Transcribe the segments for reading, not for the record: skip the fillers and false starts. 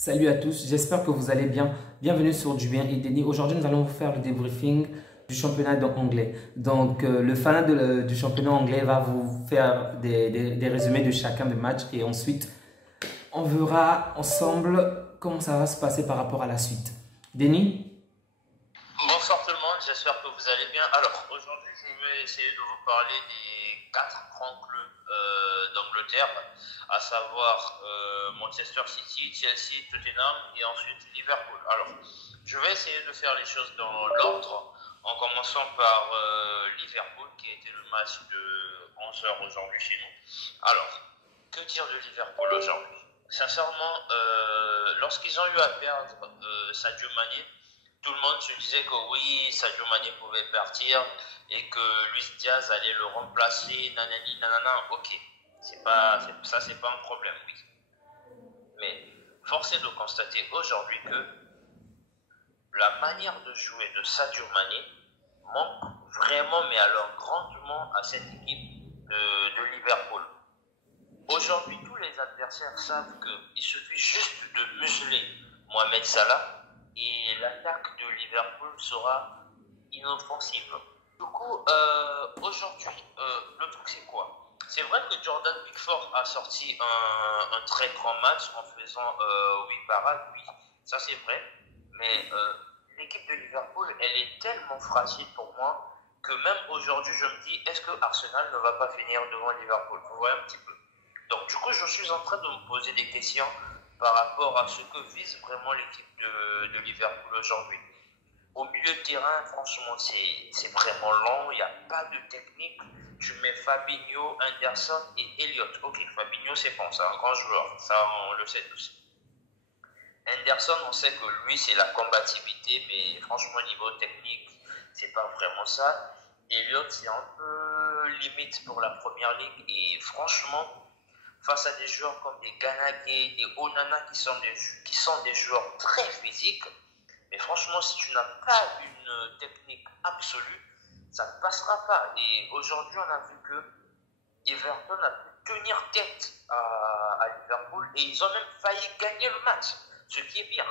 Salut à tous, j'espère que vous allez bien. Bienvenue sur Du Bien et Denis. Aujourd'hui, nous allons vous faire le débriefing du championnat anglais. Donc, le fan du championnat anglais va vous faire des résumés de chacun des matchs et ensuite, on verra ensemble comment ça va se passer par rapport à la suite. Denis? Bonsoir tout le monde, j'espère que vous allez bien. Alors, aujourd'hui, je vais essayer de vous parler des quatre grands clubs d'Angleterre, à savoir Manchester City, Chelsea, Tottenham et ensuite Liverpool. Alors, je vais essayer de faire les choses dans l'ordre, en commençant par Liverpool, qui a été le match de 11 heures aujourd'hui chez nous. Alors, que dire de Liverpool aujourd'hui? Sincèrement, lorsqu'ils ont eu à perdre Sadio Mané, tout le monde se disait que oui, Sadio Mané pouvait partir et que Luis Diaz allait le remplacer, nanani, nanana, ok. C'est pas un problème, oui. Mais force est de constater aujourd'hui que la manière de jouer de Sadio Mané manque vraiment, mais alors grandement à cette équipe de Liverpool. Aujourd'hui, tous les adversaires savent qu'il suffit juste de museler Mohamed Salah et l'attaque de Liverpool sera inoffensive. Du coup, aujourd'hui, le truc c'est quoi? C'est vrai que Jordan Pickford a sorti un très grand match en faisant 8 parades, oui, ça c'est vrai, mais l'équipe de Liverpool, elle est tellement fragile pour moi que même aujourd'hui, je me dis, est-ce que Arsenal ne va pas finir devant Liverpool? Vous voyez un petit peu. Donc, du coup, je suis en train de me poser des questions par rapport à ce que vise vraiment l'équipe de Liverpool aujourd'hui. Au milieu de terrain, franchement, c'est vraiment lent, il n'y a pas de technique. Tu mets Fabinho, Henderson et Elliott. Ok, Fabinho, c'est bon, c'est un grand joueur, ça on le sait tous. Henderson, on sait que lui, c'est la combativité, mais franchement, niveau technique, c'est pas vraiment ça. Elliott, c'est un peu limite pour la première ligue, et franchement, face à des joueurs comme des Ganagé, des Onana qui sont des joueurs très physiques, mais franchement, si tu n'as pas une technique absolue, ça ne passera pas. Et aujourd'hui, on a vu que Everton a pu tenir tête à Liverpool et ils ont même failli gagner le match, ce qui est bien.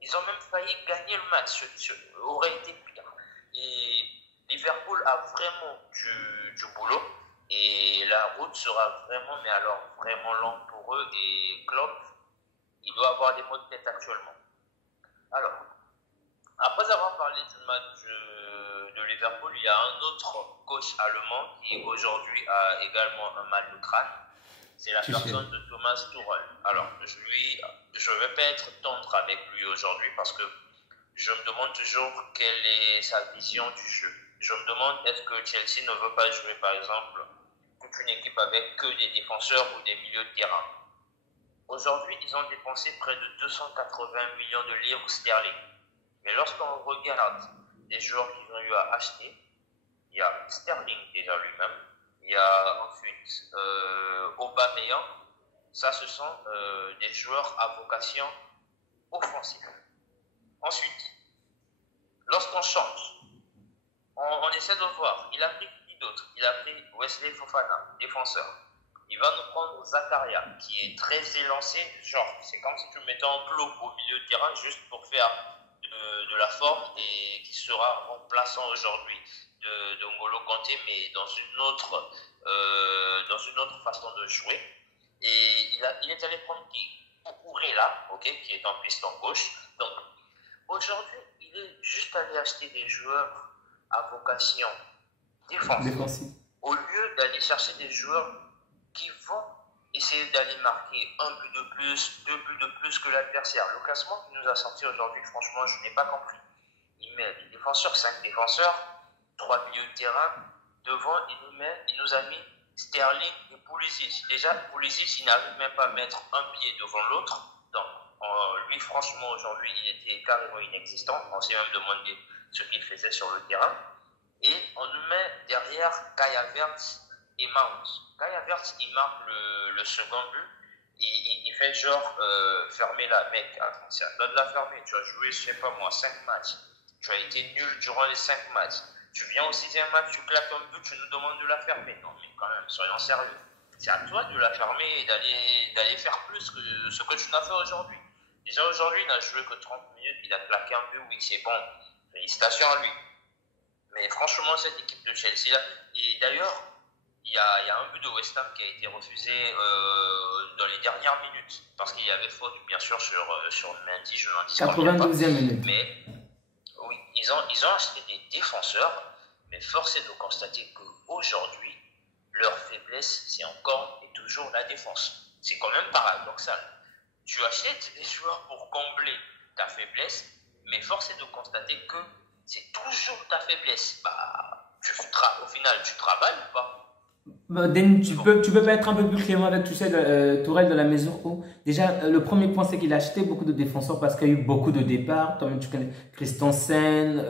Ils ont même failli gagner le match, ce qui aurait été pire. Et Liverpool a vraiment du boulot et la route sera vraiment, mais alors vraiment longue pour eux. Et Klopp, il doit avoir des mots de tête actuellement. Alors, après avoir parlé du match de Liverpool, il y a un autre coach allemand qui aujourd'hui a également un mal de crâne. C'est la Tuchel. personne de Thomas Tuchel. Alors, je ne vais pas être tendre avec lui aujourd'hui parce que je me demande toujours quelle est sa vision du jeu. Je me demande est-ce que Chelsea ne veut pas jouer par exemple toute une équipe avec que des défenseurs ou des milieux de terrain. Aujourd'hui, ils ont dépensé près de 280 millions de livres sterling. Mais lorsqu'on regarde les joueurs qu'ils ont eu à acheter, il y a Sterling déjà lui-même, il y a ensuite Aubameyang. Ça, ce sont des joueurs à vocation offensive. Ensuite, lorsqu'on change, on essaie de voir. Il a pris qui d'autre? Il a pris Wesley Fofana, défenseur. Il va nous prendre Zakaria, qui est très élancé. Genre, c'est comme si tu mettais un bloc au milieu de terrain juste pour faire de la forme et qui sera remplaçant aujourd'hui de N'Golo Kanté, mais dans une autre façon de jouer. Et il est allé prendre qui? Cucurella, okay, qui est en piston gauche. Donc, aujourd'hui, il est juste allé acheter des joueurs à vocation défensive Défensif. au lieu d'aller chercher des joueurs qui vont essayer d'aller marquer un but de plus, deux buts de plus que l'adversaire. Le classement qu'il nous a sorti aujourd'hui, franchement, je n'ai pas compris. Il met des défenseurs, 5 défenseurs, 3 milieux de terrain. Devant, il nous a mis Sterling et Pulisic. Déjà, Pulisic, il n'arrive même pas à mettre un pied devant l'autre. Donc, lui, franchement, aujourd'hui, il était carrément inexistant. On s'est même demandé ce qu'il faisait sur le terrain. Et on nous met derrière Kai Havertz et Mount. Kai Havertz, il marque le second but. Il fait genre fermer la mec. C'est à toi de la fermer. Tu as joué, je sais pas moi, 5 matchs. Tu as été nul durant les 5 matchs. Tu viens au sixième match, tu claques un but, tu nous demandes de la fermer. Non, mais quand même, soyons sérieux. C'est à toi de la fermer et d'aller faire plus que ce que tu n'as fait aujourd'hui. Déjà aujourd'hui, il n'a joué que 30 minutes, il a claqué un but, oui, c'est bon. Félicitations à lui. Mais franchement, cette équipe de Chelsea là, et d'ailleurs, il y a un but de West Ham qui a été refusé dans les dernières minutes parce qu'il y avait faute, bien sûr, sur Mendy, je n'en disconviens pas. 92e minute. Mais oui, ils ont acheté des défenseurs, mais force est de constater qu'aujourd'hui, leur faiblesse, c'est encore et toujours la défense. C'est quand même paradoxal. Tu achètes des joueurs pour combler ta faiblesse, mais force est de constater que c'est toujours ta faiblesse. Au final, tu travailles ou pas? Den, tu peux pas être un peu plus clément avec, tu sais, Tourelle, dans la mesure où, déjà, le premier point, c'est qu'il a acheté beaucoup de défenseurs parce qu'il y a eu beaucoup de départs. Toi-même, tu connais Christensen,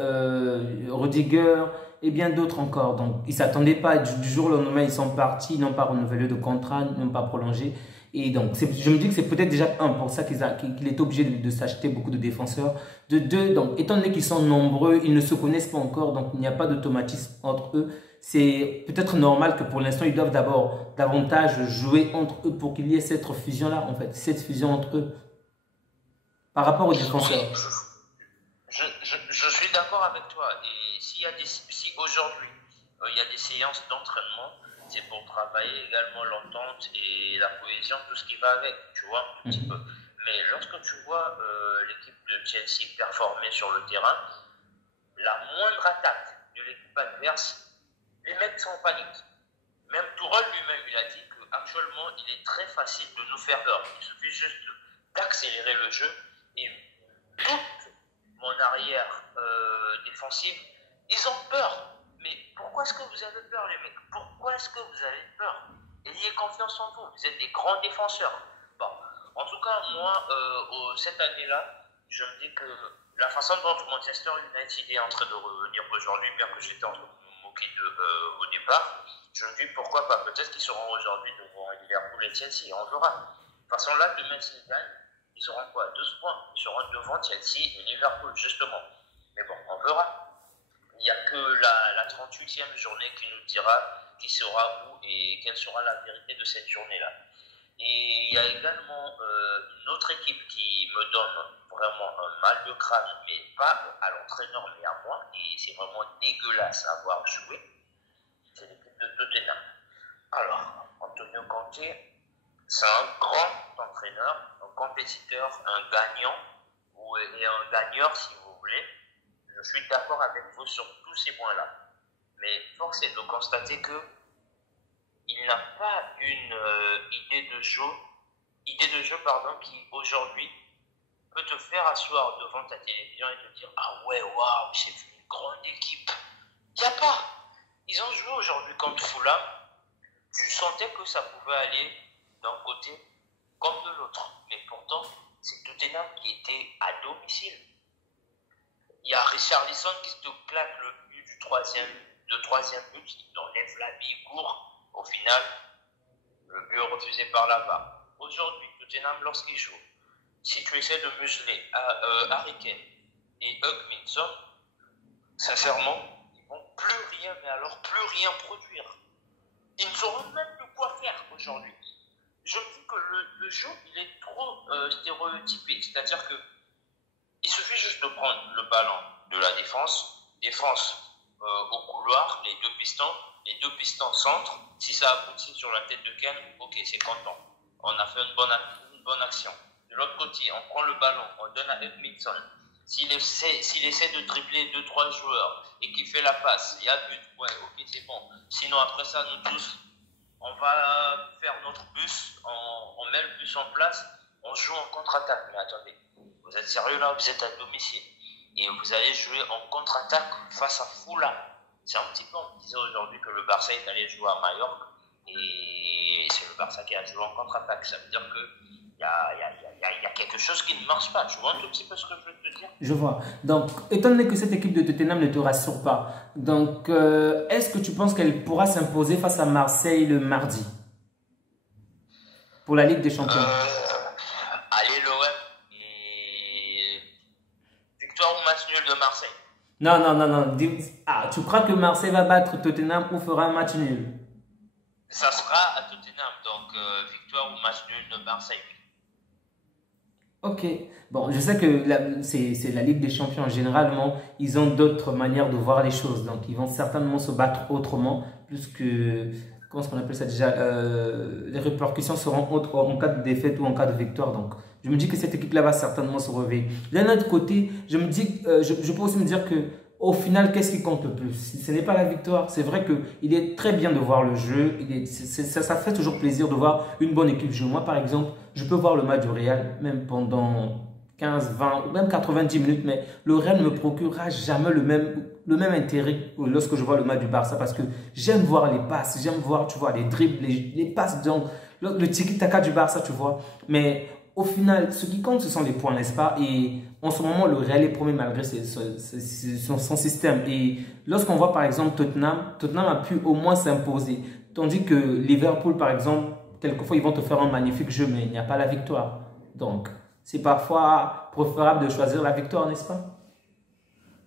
Rudiger et bien d'autres encore. Donc, ils ne s'attendaient pas. Du jour au lendemain, ils sont partis, ils n'ont pas renouvelé de contrat, ils n'ont pas prolongé. Et donc, je me dis que c'est peut-être déjà pour ça qu'il est obligé de s'acheter beaucoup de défenseurs. De deux, donc, étant donné qu'ils sont nombreux, ils ne se connaissent pas encore, donc il n'y a pas d'automatisme entre eux. C'est peut-être normal que pour l'instant, ils doivent d'abord davantage jouer entre eux pour qu'il y ait cette fusion-là, en fait, cette fusion entre eux par rapport aux défenseurs. Oui, je suis d'accord avec toi. Et si aujourd'hui, il y a des séances d'entraînement, c'est pour travailler également l'entente et la cohésion, tout ce qui va avec, tu vois, un tout petit peu. Mais lorsque tu vois l'équipe de Chelsea performer sur le terrain, la moindre attaque de l'équipe adverse, les mecs sont en panique. Même Tourelle lui-même, il a dit qu'actuellement, il est très facile de nous faire peur. Il suffit juste d'accélérer le jeu et toute mon arrière défensive, ils ont peur. Mais pourquoi est-ce que vous avez peur, les mecs? Pourquoi est-ce que vous avez peur? Ayez confiance en vous. Vous êtes des grands défenseurs. Bon, en tout cas, moi, cette année-là, je me dis que la façon dont Manchester United est en train de revenir aujourd'hui, bien que j'étais en train de me moquer au départ, je me dis pourquoi pas. Peut-être qu'ils seront aujourd'hui devant Liverpool et Chelsea. On verra. De toute façon, là, demain, s'ils gagnent, ils auront quoi? 12 points. Ils seront devant Chelsea et Liverpool, justement. Mais bon, on verra. Il n'y a que la 38e journée qui nous dira qui sera où et quelle sera la vérité de cette journée-là. Et il y a également une autre équipe qui me donne vraiment un mal de crâne, mais pas à l'entraîneur, mais à moi. Et c'est vraiment dégueulasse à avoir joué. C'est l'équipe de Tottenham. Alors, Antonio Conte, c'est un grand entraîneur, un compétiteur, un gagnant, et un gagneur si vous voulez. Je suis d'accord avec vous sur tous ces points-là. Mais force est de constater que il n'a pas une idée de jeu qui aujourd'hui peut te faire asseoir devant ta télévision et te dire ah ouais, waouh, c'est une grande équipe. Il n'y a pas. Ils ont joué aujourd'hui contre Fulham. Tu sentais que ça pouvait aller d'un côté comme de l'autre. Mais pourtant, c'est Tottenham qui était à domicile. Il y a Richarlison qui te claque le but du troisième but, il enlève la bille, court. Au final, le but est refusé par la VAR. Aujourd'hui, Tottenham, lorsqu'il joue, si tu essaies de museler Harry Kane et Hugminson, sincèrement, ils ne vont plus rien, mais alors plus rien produire. Ils ne sauront même plus quoi faire aujourd'hui. Je me dis que le jeu, il est trop stéréotypé. C'est-à-dire que il suffit juste de prendre le ballon de la défense au couloir, les deux pistons centrent. Si ça aboutit sur la tête de Ken, ok, c'est content. On a fait une bonne action. De l'autre côté, on prend le ballon, on donne à Edmondson. S'il essaie de dribbler 2-3 joueurs et qu'il fait la passe, il y a but, ouais, ok, c'est bon. Sinon, après ça, nous tous, on va faire notre bus, on met le bus en place, on joue en contre-attaque. Mais attendez, vous êtes sérieux là, vous êtes à domicile et vous allez jouer en contre-attaque face à Fulham. C'est un petit peu, on disait aujourd'hui que le Barça est allé jouer à Majorque et c'est le Barça qui a joué en contre-attaque. Ça veut dire qu'il y a quelque chose qui ne marche pas. Tu vois un tout petit peu ce que je veux te dire? Je vois. Donc, étant donné que cette équipe de Tottenham ne te rassure pas, donc est-ce que tu penses qu'elle pourra s'imposer face à Marseille le mardi pour la Ligue des Champions? Allez, l'OM et victoire ou match nul de Marseille? Non. Ah, tu crois que Marseille va battre Tottenham ou fera un match nul? Ça sera à Tottenham, donc victoire ou match nul de Marseille. Ok, bon, je sais que c'est la Ligue des Champions. Généralement, ils ont d'autres manières de voir les choses. Donc, ils vont certainement se battre autrement, plus que, comment est-ce qu'on appelle ça déjà, les répercussions seront autres en cas de défaite ou en cas de victoire. Donc, je me dis que cette équipe-là va certainement se réveiller. D'un autre côté, je me dis, je peux aussi me dire que, au final, qu'est-ce qui compte le plus? Si ce n'est pas la victoire. C'est vrai qu'il est très bien de voir le jeu. Ça fait toujours plaisir de voir une bonne équipe jouer. Moi, par exemple, je peux voir le match du Real, même pendant 15, 20 ou même 90 minutes, mais le Real ne me procurera jamais le même intérêt lorsque je vois le match du Barça parce que j'aime voir les passes, j'aime voir, tu vois, les dribbles, les passes, donc le tiki-taka du Barça, tu vois. Mais au final, ce qui compte, ce sont les points, n'est-ce pas? Et en ce moment, le Real est premier malgré son système. Et lorsqu'on voit par exemple Tottenham a pu au moins s'imposer. Tandis que Liverpool, par exemple, quelquefois, ils vont te faire un magnifique jeu, mais il n'y a pas la victoire. Donc, c'est parfois préférable de choisir la victoire, n'est-ce pas?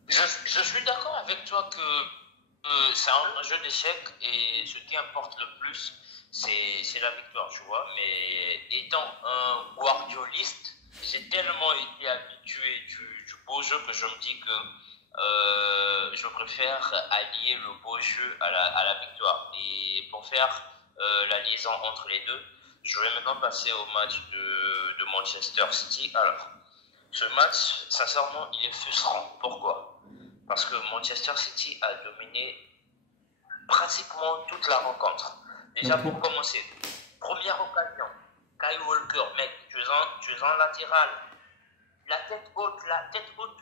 Je suis d'accord avec toi que c'est un jeu d'échecs et ce qui importe le plus, c'est la victoire, tu vois. Mais étant un guardioliste, j'ai tellement été habitué du beau jeu que je me dis que je préfère allier le beau jeu à la victoire. Et pour faire la liaison entre les deux, je vais maintenant passer au match de Manchester City. Alors, ce match, sincèrement, il est frustrant. Pourquoi? Parce que Manchester City a dominé pratiquement toute la rencontre. Déjà Ok. pour commencer, première occasion, Kyle Walker, mec, tu es en latéral, la tête haute,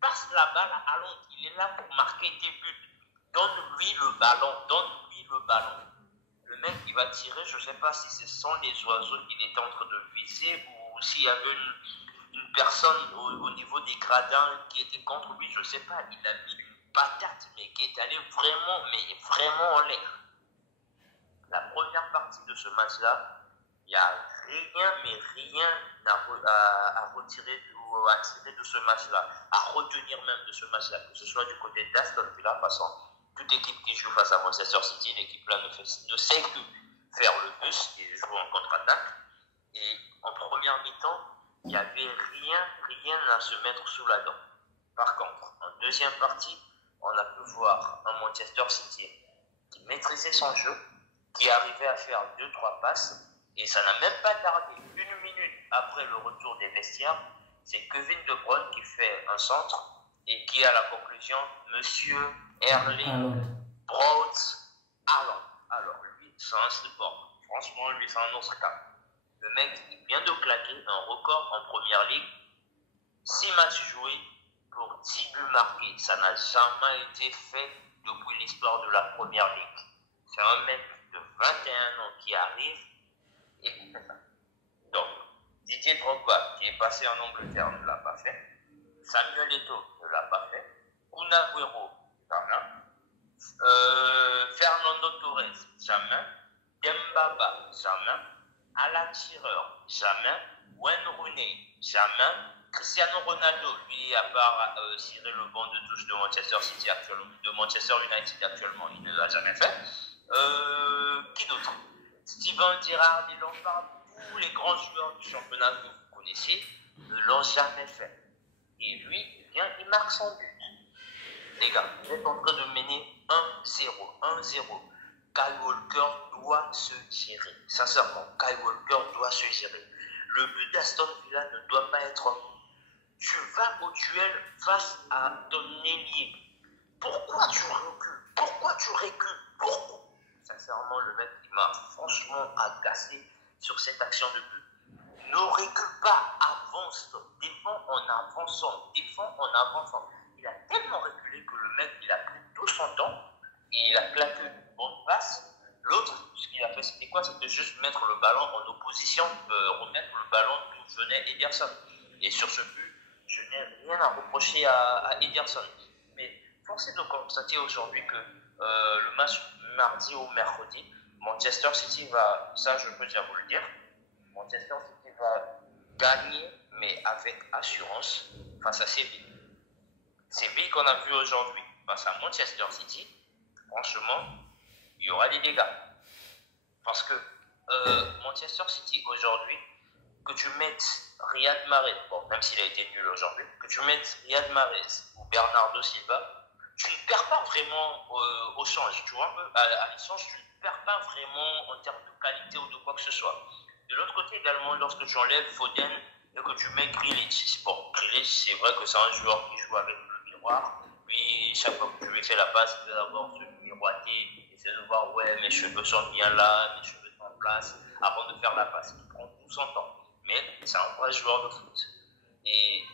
passe la balle à Londres, il est là pour marquer tes buts. Donne-lui le ballon, donne-lui le ballon. Le mec, il va tirer, je ne sais pas si ce sont les oiseaux qu'il était en train de viser ou s'il y avait une personne au niveau des gradins qui était contre lui, je ne sais pas. Il a mis une patate, mais qui est allée vraiment, mais vraiment en l'air. La première partie de ce match-là, il n'y a rien, mais rien à retirer ou à tirer de ce match-là, à retenir même de ce match-là, que ce soit du côté d'Aston Villa, passant toute équipe qui joue face à Manchester City, l'équipe-là ne sait que faire le bus et jouer en contre-attaque. Et en première mi-temps, il n'y avait rien à se mettre sous la dent. Par contre, en deuxième partie, on a pu voir un Manchester City qui maîtrisait son jeu, qui arrivait à faire 2-3 passes, et ça n'a même pas tardé. Une minute après le retour des vestiaires, c'est Kevin De Bruyne qui fait un centre et qui a la conclusion, Monsieur Erling Braut Haaland. Alors lui, c'est un support. Franchement, lui, c'est un autre cas. Le mec, il vient de claquer un record en première ligue. 6 matchs joués pour 10 buts marqués. Ça n'a jamais été fait depuis l'histoire de la première ligue. C'est un mec de 21 ans qui arrive et donc Didier Drogba qui est passé en Angleterre ne l'a pas fait. Samuel Eto'o ne l'a pas fait. Kun Agüero, jamais. Fernando Torres, jamais. Dembaba, jamais. Alan Shearer, jamais. Wayne Rooney, jamais. Cristiano Ronaldo, lui, à part cirer le banc de touche de Manchester City actuellement, de Manchester United actuellement, il ne l'a jamais fait. Qui d'autre? Steven Gerrard et Lampard, tous les grands joueurs du championnat que vous connaissez ne l'ont jamais fait. Et lui, il vient, il marque son but. Les gars, vous êtes en train de mener 1-0, 1-0. Kyle Walker doit se gérer. Sincèrement, Kyle Walker doit se gérer. Le but d'Aston Villa ne doit pas être tu vas au duel face à ton ailier. Pourquoi tu recules? Pourquoi tu recules? Pourquoi? Sincèrement, le mec, il m'a franchement agacé sur cette action de but. Ne recule pas, avance, défends en avançant, défends en avançant. Il a tellement reculé que le mec, il a pris tout son temps et il a claqué une bonne passe. L'autre, ce qu'il a fait, c'était quoi? C'était juste mettre le ballon en opposition, remettre le ballon d'où venait Ederson. Et sur ce but, je n'ai rien à reprocher à Ederson. Mais force est de constater aujourd'hui que le match mardi ou mercredi, Manchester City va, ça je peux déjà vous le dire, Manchester City va gagner, mais avec assurance, face à Séville. Séville qu'on a vu aujourd'hui face à Manchester City, franchement, il y aura des dégâts. Parce que Manchester City aujourd'hui, que tu mettes Riyad Mahrez, bon, même s'il a été nul aujourd'hui, que tu mettes Riyad Mahrez ou Bernardo Silva, tu ne perds pas vraiment au change, tu vois, à l'échange, tu ne perds pas vraiment en termes de qualité ou de quoi que ce soit. De l'autre côté également, lorsque tu enlèves Foden et que tu mets Grealish, bon, Grealish, c'est vrai que c'est un joueur qui joue avec le miroir, puis chaque fois que tu lui fais la passe, il peut d'abord se miroiter, essayer de voir, ouais, mes cheveux sont bien là, mes cheveux sont en place, avant de faire la passe. Il prend tout son temps. Mais c'est un vrai joueur de foot. Et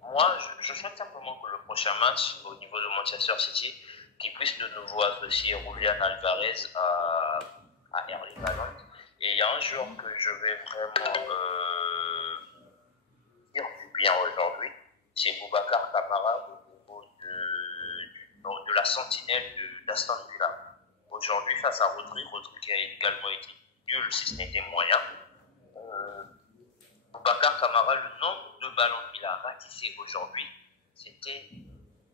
moi, je souhaite simplement que le prochain match, au niveau de Manchester City, qu'il puisse de nouveau associer Julian Alvarez à Erling Haaland. Et il y a un joueur que je vais vraiment dire du bien aujourd'hui, c'est Boubacar Kamara au niveau de la sentinelle d'Aston Villa. Aujourd'hui, face à Rodri qui a également été nul si ce n'était moyen. Boubacar Kamara, le nombre de ballons qu'il a ratissé aujourd'hui, c'était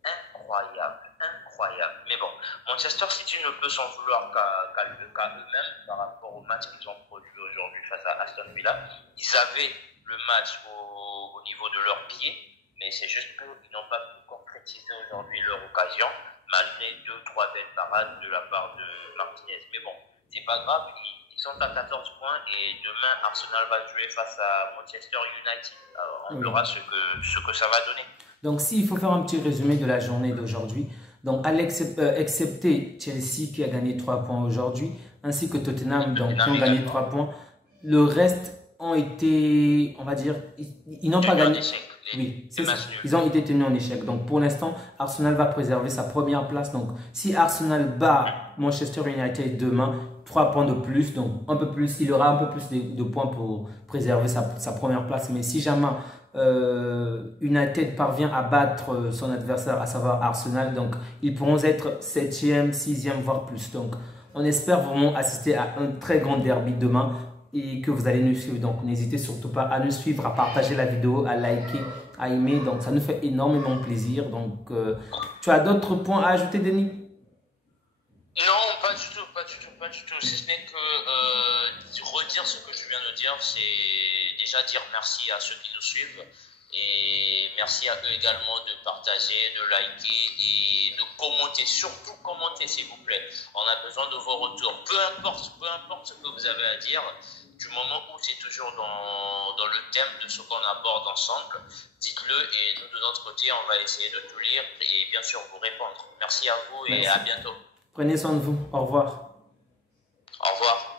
incroyable, incroyable. Mais bon, Manchester City ne peut s'en vouloir qu'à eux-mêmes par rapport au match qu'ils ont produit aujourd'hui face à Aston Villa. Ils avaient le match au niveau de leurs pieds, mais c'est juste qu'ils n'ont pas pu concrétiser aujourd'hui leur occasion, malgré 2-3 belles parades de la part de Martinez. Mais bon, c'est pas grave, ils sont à 14 points et demain Arsenal va jouer face à Manchester United. Alors, on verra ce que ça va donner. Donc, s'il faut faire un petit résumé de la journée d'aujourd'hui, donc excepté Chelsea qui a gagné 3 points aujourd'hui, ainsi que Tottenham donc, qui ont gagné 3 points, le reste ont été, on va dire, ils n'ont pas gagné. Oui, c'est ça. Ils ont été tenus en échec. Donc, pour l'instant, Arsenal va préserver sa première place. Donc, si Arsenal bat Manchester United demain, 3 points de plus, donc un peu plus, il aura un peu plus de points pour préserver sa première place. Mais si jamais United parvient à battre son adversaire, à savoir Arsenal, donc ils pourront être 7e, 6e, voire plus. Donc, on espère vraiment assister à un très grand derby demain et que vous allez nous suivre. Donc, n'hésitez surtout pas à nous suivre, à partager la vidéo, à liker, à aimer. Donc, ça nous fait énormément plaisir. Donc, tu as d'autres points à ajouter, Denis? Non, pas du tout, pas du tout, pas du tout. Si ce n'est que redire ce que je viens de dire, c'est déjà dire merci à ceux qui nous suivent et merci à eux également de partager, de liker et de commenter. Surtout commenter, s'il vous plaît. On a besoin de vos retours. Peu importe ce que vous avez à dire, du moment où c'est toujours dans le thème de ce qu'on aborde ensemble, dites-le et nous de notre côté, on va essayer de tout lire et bien sûr vous répondre. Merci à vous et à bientôt. Prenez soin de vous. Au revoir. Au revoir.